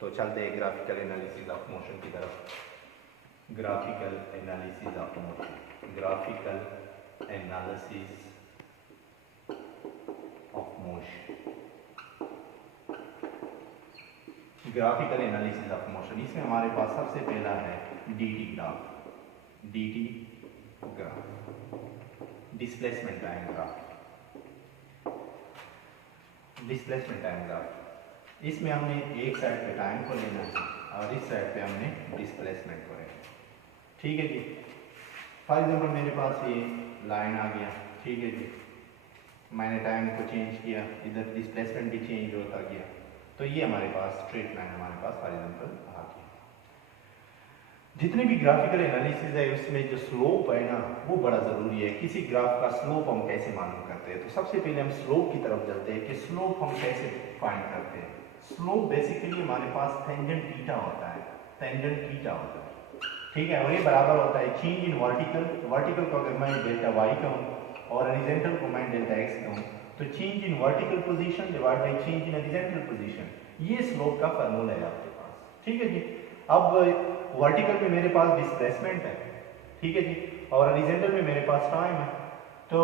तो चलते हैं ग्राफिकल एनालिसिस ऑफ मोशन की तरफ। Graphical analysis of motion, graphical analysis of motion, graphical analysis of motion. इसमें हमारे पास सबसे पहला है DT graph, DT graph, displacement time graph, displacement time graph. इसमें हमने एक साइड पे टाइम को लेना है और इस साइड पे हमने डिस्प्लेसमेंट को लेना है। ठीक है जी। फॉर एग्जाम्पल मेरे पास ये लाइन आ गया, ठीक है जी, मैंने टाइम को चेंज किया, इधर डिस्प्लेसमेंट भी चेंज होता गया, तो ये हमारे पास स्ट्रेट लाइन हमारे पास फॉर एग्जाम्पल आ गया। जितने भी ग्राफिकल एनालिसिस है उसमें जो स्लोप है ना वो बड़ा ज़रूरी है। किसी ग्राफ का स्लोप हम कैसे मालूम करते हैं, तो सबसे पहले हम स्लोप की तरफ चलते हैं कि स्लोप हम कैसे फाइंड करते हैं। स्लोप बेसिकली हमारे पास टेंजेंट थीटा होता है, टेंजेंट थीटा होता है, ठीक है, और ये बराबर होता है चेंज इन वर्टिकल, वर्टिकल को अगर मैं डेल्टा वाई कहूँ और हॉरिजॉन्टल को मैं डेल्टा एक्स कहूँ, तो change in vertical position divide by change in horizontal position, ये स्लोप का फार्मूला है आपके पास। ठीक है जी। अब वर्टिकल में मेरे पास डिस्प्लेसमेंट है, ठीक है जी, और हॉरिजॉन्टल में मेरे पास टाइम है, तो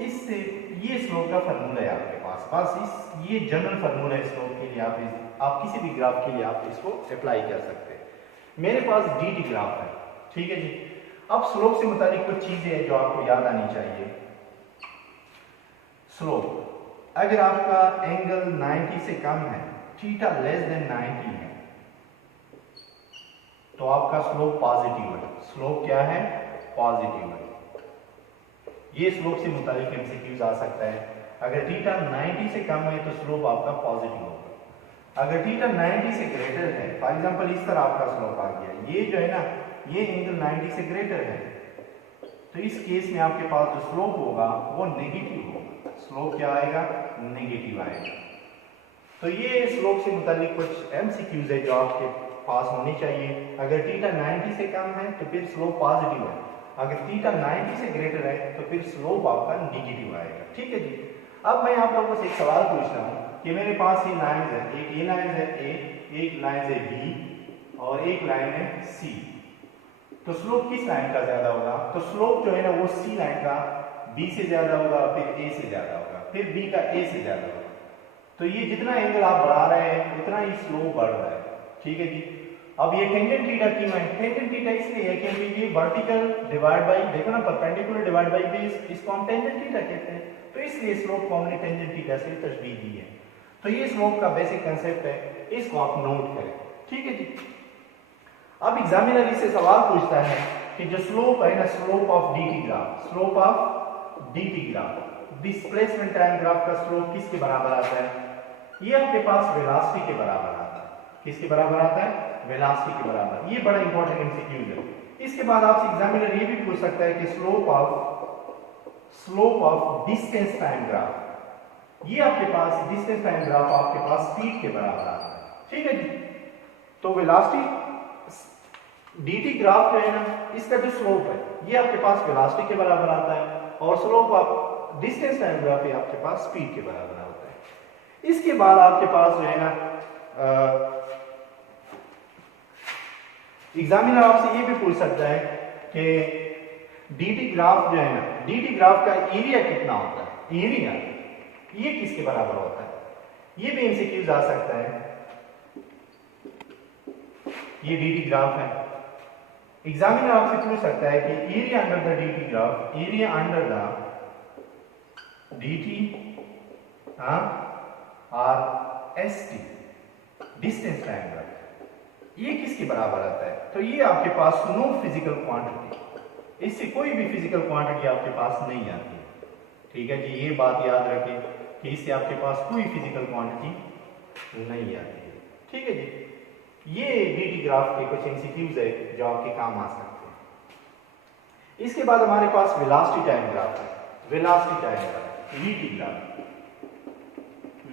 इससे ये स्लोप का फार्मूला है आपके पास। बस इस ये जनरल फार्मूला है स्लोप के लिए, आप किसी भी ग्राफ के लिए आप इसको अप्लाई कर सकते हैं। मेरे पास डी ग्राफ है, ठीक है जी। अब स्लोप से मुताबिक कुछ चीजें हैं जो आपको याद आनी चाहिए। स्लोप, अगर आपका एंगल 90 से कम है, थीटा लेस देन 90 है, तो आपका स्लोप पॉजिटिव है। स्लोप क्या है? पॉजिटिव है। ये स्लोप से मुताबिक एमसीक्यूज आ सकता है। अगर थीटा 90 से कम है तो स्लोप आपका पॉजिटिव होगा। अगर थीटा 90 से ग्रेटर है, फॉर एग्जांपल इस तरह आपका स्लोप आ गया, ये जो है ना ये एंगल 90 से ग्रेटर है, तो इस केस में आपके पास जो स्लोप होगा वो नेगेटिव होगा। स्लोप क्या आएगा? नेगेटिव आएगा। तो ये स्लोप से मुताबिक कुछ एमसीक्यूज है जो आपके पास होनी चाहिए। अगर थीटा 90 से कम है तो फिर स्लोप पॉजिटिव है, अगर थीटा 90 से ग्रेटर है तो फिर स्लोप आपका नेगेटिव आएगा। ठीक है जी। अब मैं आप लोगों से एक सवाल पूछ रहा हूँ कि मेरे पास ये लाइन है, एक ये लाइन है ए, एक लाइन है बी और एक लाइन है सी, तो स्लोप किस लाइन का ज्यादा होगा? तो स्लोप जो है ना वो सी लाइन का बी से ज्यादा होगा, फिर ए से ज्यादा होगा, फिर बी का ए से ज्यादा होगा। तो ये जितना एंगल आप बढ़ा रहे हैं उतना ही स्लोप बढ़ रहा है। ठीक है जी। अब ये टेंजेंट थीटा क्यों है? टेंजेंट थीटा इसलिए है क्योंकि ये वर्टिकल डिवाइड बाय, देखो ना, परपेंडिकुलर डिवाइड बाय बेस, इसको हम टेंजेंट थीटा कहते हैं, तो इसलिए स्लोप को हमने टेंजेंट थीटा से तशबीह दी है। तो ये स्लोप का बेसिक कांसेप्ट है, इसको आप नोट करें। ठीक है जी। अब एग्जामिनर इससे सवाल पूछता है कि जो स्लोप है ना, slope of DT graph, slope of DT graph, displacement time graph का स्लोप किसके बराबर आता है? ये आपके पास वेलोसिटी के बराबर आता है। किसके बराबर आता है? वेलोसिटी के बराबर। ये बड़ा इंपॉर्टेंट एमसीक्यू है। इसके बाद आपसे एग्जामिनर ये भी पूछ सकता है कि slope of distance time graph, ये आपके पास डिस्टेंस टाइम ग्राफ आपके पास स्पीड के बराबर आता है। ठीक है जी। तो वेलोसिटी डीटी ग्राफ जो है ना, इसका जो स्लोप है ये आपके पास वेलोसिटी के बराबर आता है, और slope of distance time graph ये आपके पास स्पीड के बराबर होता है। इसके बाद आपके पास जो है ना एग्जामिनर आपसे ये भी पूछ सकता है कि डीटी ग्राफ जो है ना, डीटी ग्राफ का एरिया कितना होता है? एरिया ये किसके बराबर होता है? ये भी एमसीक्यूज आ सकता है। ये डीटी ग्राफ है, एग्जामिनर आपसे पूछ सकता है कि area under the DT graph, area under the DT और एसटी, डिस्टेंस टाइम ग्राफ, ये किसके बराबर आता है? तो ये आपके पास नो फिजिकल क्वांटिटी, इससे कोई भी फिजिकल क्वांटिटी आपके पास नहीं आती है। ठीक है जी। ये बात याद रखें कि इससे आपके पास कोई फिजिकल क्वांटिटी नहीं आती है। ठीक है जी। ये डीटी ग्राफ के कुछ एमसीक्यूज है जो आपके काम आ सकते हैं। इसके बाद हमारे पास वेलोसिटी टाइम ग्राफ है, velocity time graph, VT graph,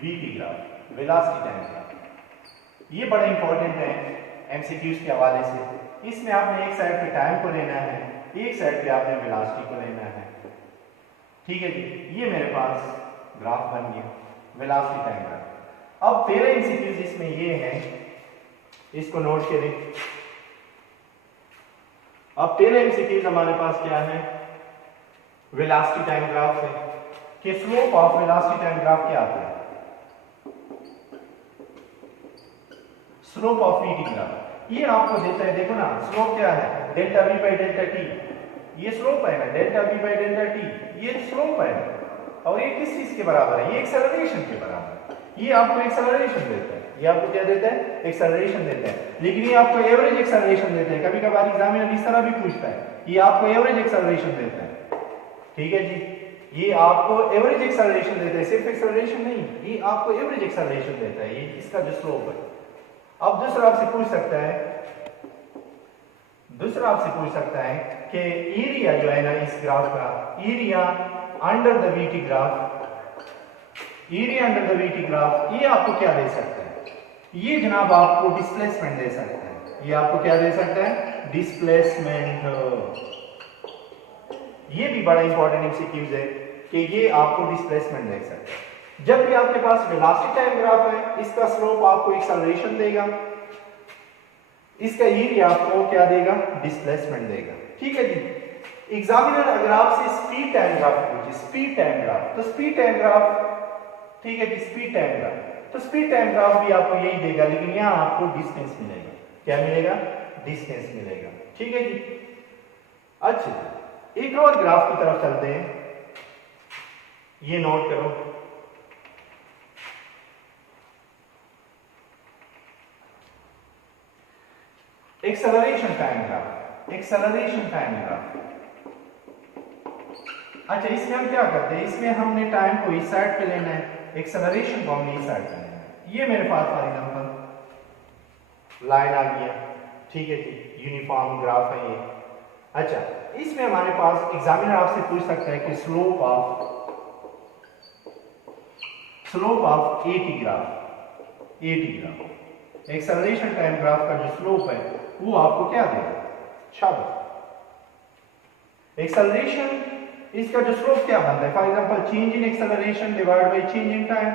VT graph, velocity time graph. ये बड़ा इंपॉर्टेंट है एमसीक्यूज के हवाले से। इसमें आपने एक साइड पे टाइम को लेना है, एक साइड पे आपने वेलोसिटी को लेना है। ठीक है जी। ये मेरे पास ग्राफ बन गया, वेलोसिटी टाइम ग्राफ। अब पहले एमसीक्यूज इसमें ये है इसको नोट करें। अब पहले एमसीक्यूज हमारे पास क्या है, वेलोसिटी टाइम ग्राफ है कि slope of velocity time graph क्या आता है, स्लोप ऑफ वीटी ग्राफ। ये आपको देता है, देखो ना स्लोप क्या है, delta we by delta T, ये स्लोप है ना, delta we by delta T, ये स्लोप है। और ये किस चीज के बराबर है, ये एक्सेलरेशन के बराबर है। ये आपको एक्सेलरेशन देता है, ये आपको क्या देता है, एक्सेलरेशन देता है। लेकिन ये आपको एवरेज एक्सेलरेशन देता है। कभी कभार एग्जामिनर इस तरह भी पूछता है, ये आपको एवरेज एक्सेलरेशन देता है। ठीक है जी, ये आपको एवरेज एक्सेलरेशन देता है, सिर्फ एक्सेलरेशन नहीं, ये आपको एवरेज एक्सेलरेशन देता है, ये इसका जो स्लोप है। अब दूसरा आपसे पूछ सकता है, दूसरा आपसे पूछ सकता है कि एरिया जो है ना इस ग्राफ का, area under the VT graph, area under the VT graph, ये आपको क्या दे सकता है, ये जनाब आपको डिस्प्लेसमेंट दे सकता है। ये आपको क्या दे सकता है, डिस्प्लेसमेंट। ये भी बड़ा इंपॉर्टेंट एमसीक्यूज है कि ये आपको डिस्प्लेसमेंट दे सकता है। जब भी आपके पास वेलोसिटी टाइम ग्राफ है, इसका स्लोप आपको एक्सेलरेशन देगा, इसका एरिया आपको क्या देगा, डिस्प्लेसमेंट देगा। ठीक है जी। एग्जामिनर अगर आपसे स्पीड टाइम ग्राफ पूछे, स्पीड टाइम ग्राफ, तो स्पीड टाइम ग्राफ, ठीक है जी, स्पीड टाइम ग्राफ, तो स्पीड टाइम ग्राफ भी आपको यही देगा, लेकिन यहां आपको डिस्टेंस मिलेगा। क्या मिलेगा, डिस्टेंस मिलेगा। ठीक है जी। अच्छा, एक और ग्राफ की तरफ चलते हैं, ये नोट करो, acceleration time graph, acceleration time graph. अच्छा, इसमें हम क्या करते हैं, इसमें हमने टाइम को इस साइड पे लेना है, एक्सेलरेशन को हमने इस साइड पे लेना है। ये मेरे पास फॉर एग्जांपल लाइन आ गया, ठीक है जी, यूनिफॉर्म ग्राफ है ये। अच्छा, इसमें हमारे पास एग्जामिनर आपसे पूछ सकता है कि slope of eighty graph, eighty graph, acceleration time graph का जो स्लोप है वो आपको क्या देगा, शाबाश। एक्सेलरेशन, इसका जो स्लोप क्या बनता है, for example change in acceleration divide by change in time,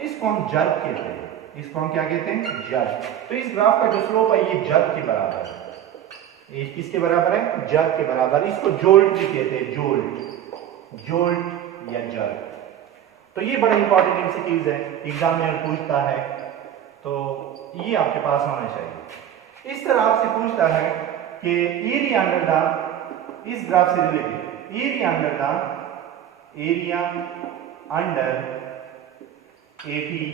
इसको हम जर्क कहते हैं, इसको हम क्या कहते हैं, जर्क। तो इस ग्राफ का जो स्लोप है ये जर्क के बराबर है। ये किसके बराबर है, जर्क के बराबर। इसको जोल्ट भी कहते हैं, जोल्ट, जोल्ट या जर्क। तो ये बड़ा इंपॉर्टेंट एमसीक्यूज है, एग्जामिनर पूछता है, तो ये आपके पास होना चाहिए। इस तरह आपसे पूछता है कि एरिया अंडर द, इस ग्राफ से related, area under eighty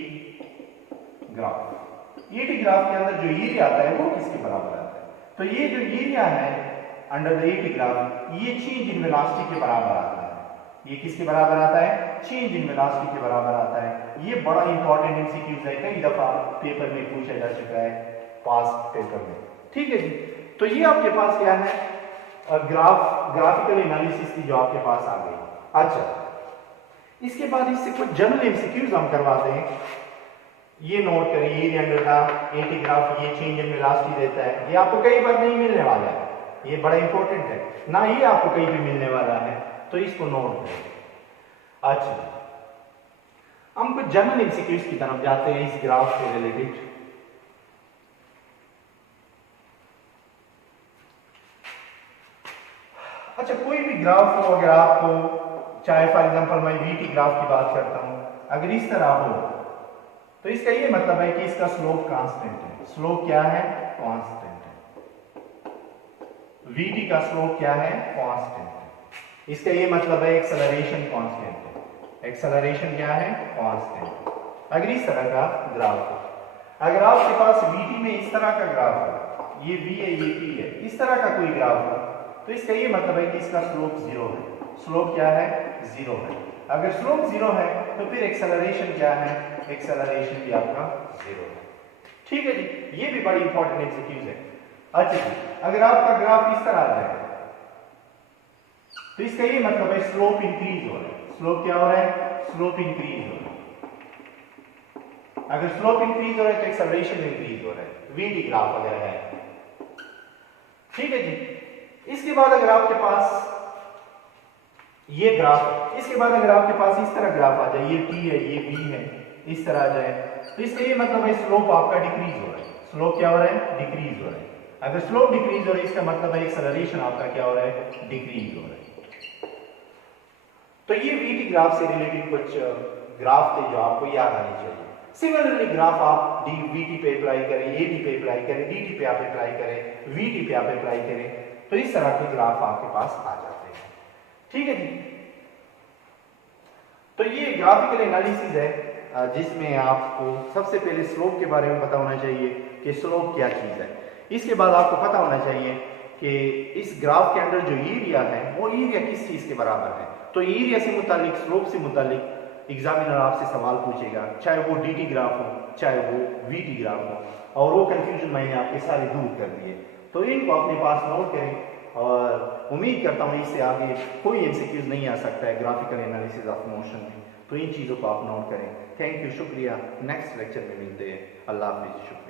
graph, eighty graph के अंदर जो एरिया आता है वो किसके बराबर आता है। तो ये जो एरिया है अंडर द एटी ग्राफ, ये चेंज इन वेलोसिटी के बराबर आता है। ये किसके बराबर आता है, चेंज इन वेलोसिटी के बराबर आता है। ये बड़ा इंपॉर्टेंट एमसीक्यूज है, कई दफा पेपर में पूछा जा चुका है, पास्ट पेपर में। ठीक है जी। तो ये आपके पास क्या है, ग्राफिकल एनालिसिस की जो आपके पास आ गई। अच्छा, इसके बाद इससे कुछ जनरल एमसीक्यूज हम करवाते हैं। ये नोट करिए, area under the eighty graph, ये चेंज इन वेलोसिटी देता है। ये आपको कई बार नहीं मिलने वाला है, ये बड़ा इंपॉर्टेंट है ना, ये आपको कहीं भी मिलने वाला है, तो इसको नोट करें। अच्छा, हम कुछ जनरल एमसीक्यूज की तरफ जाते हैं इस ग्राफ से रिलेटेड। अच्छा, कोई भी ग्राफ हो, अगर आपको, चाहे फॉर एग्जांपल मैं वीटी ग्राफ की बात करता हूं, अगर इस तरह हो, तो इसका ये मतलब है कि इसका स्लोप कांस्टेंट है। स्लोप क्या है, कांस्टेंट है। वीटी का स्लोप क्या है, कांस्टेंट है। इसका ये मतलब है एक्सेलरेशन कांस्टेंट है। एक्सेलरेशन क्या है, कांस्टेंट। अगर इस तरह का ग्राफ हो, अगर आपके पास वीटी में इस तरह का ग्राफ हो, ये वी है, ये पी है, इस तरह का कोई ग्राफ हो, तो इसका ये मतलब है कि इसका स्लोप जीरो है। स्लोप क्या है, जीरो है। अगर स्लोप जीरो है तो फिर एक्सेलरेशन क्या है, एक्सेलरेशन भी आपका जीरो है। ठीक है जी, ये भी बड़ी इंपॉर्टेंट एमसीक्यूज है। अच्छा जी, अगर आपका ग्राफ इस तरह आ जाए तो इसका ये मतलब है स्लोप इंक्रीज हो रहा है। स्लोप क्या हो रहा है, स्लोप इंक्रीज हो रहा है। अगर स्लोप इंक्रीज हो रहा है तो एक्सेलरेशन इंक्रीज हो रहा है, वीटी ग्राफ अगर है। ठीक है जी। इसके बाद अगर आपके पास ये ग्राफ, इसके बाद अगर आपके पास इस तरह ग्राफ आ जाए, ये टी है, ये बी है, इस तरह आ जाए, तो इसका ये मतलब है स्लोप आपका डिक्रीज हो रहा है। स्लोप क्या हो रहा है, डिक्रीज हो रहा है। अगर स्लोप डिक्रीज हो रहा है इसका मतलब है एक्सेलरेशन आपका क्या हो रहा है, डिक्रीज हो रहा है। तो ये वीटी ग्राफ से रिलेटेड कुछ ग्राफ थे जो आपको याद आने चाहिए। सिमिलरली ग्राफ आप वीटी पे अप्लाई करें, एटी पे अप्लाई करें, डीटी पे आप अप्लाई करें, वीटी पे आप अप्लाई करें, तो इस तरह के ग्राफ आपके पास आ जाते हैं। ठीक है जी। तो ये ग्राफिकल एनालिसिस है जिसमें आपको सबसे पहले स्लोप के बारे में पता होना चाहिए कि स्लोप क्या चीज है। इसके बाद आपको पता होना चाहिए कि इस ग्राफ के अंदर जो एरिया है वो एरिया किस चीज के बराबर है। तो एरिया से मुतालिक, स्लोप से मुतालिक एग्जामिनर आपसे सवाल पूछेगा, चाहे वो डीटी ग्राफ हो चाहे वो वीटी ग्राफ हो, और वो कंफ्यूजन मैंने आपके सारे दूर कर दिए। तो इनको अपने पास नोट करें और उम्मीद करता हूँ इससे आगे कोई एमसीक्यूज नहीं आ सकता है ग्राफिकल एनालिसिस ऑफ मोशन में। तो इन चीज़ों को आप नोट करें। थैंक यू, शुक्रिया। नेक्स्ट लेक्चर में मिलते हैं। अल्लाह हाफिज़।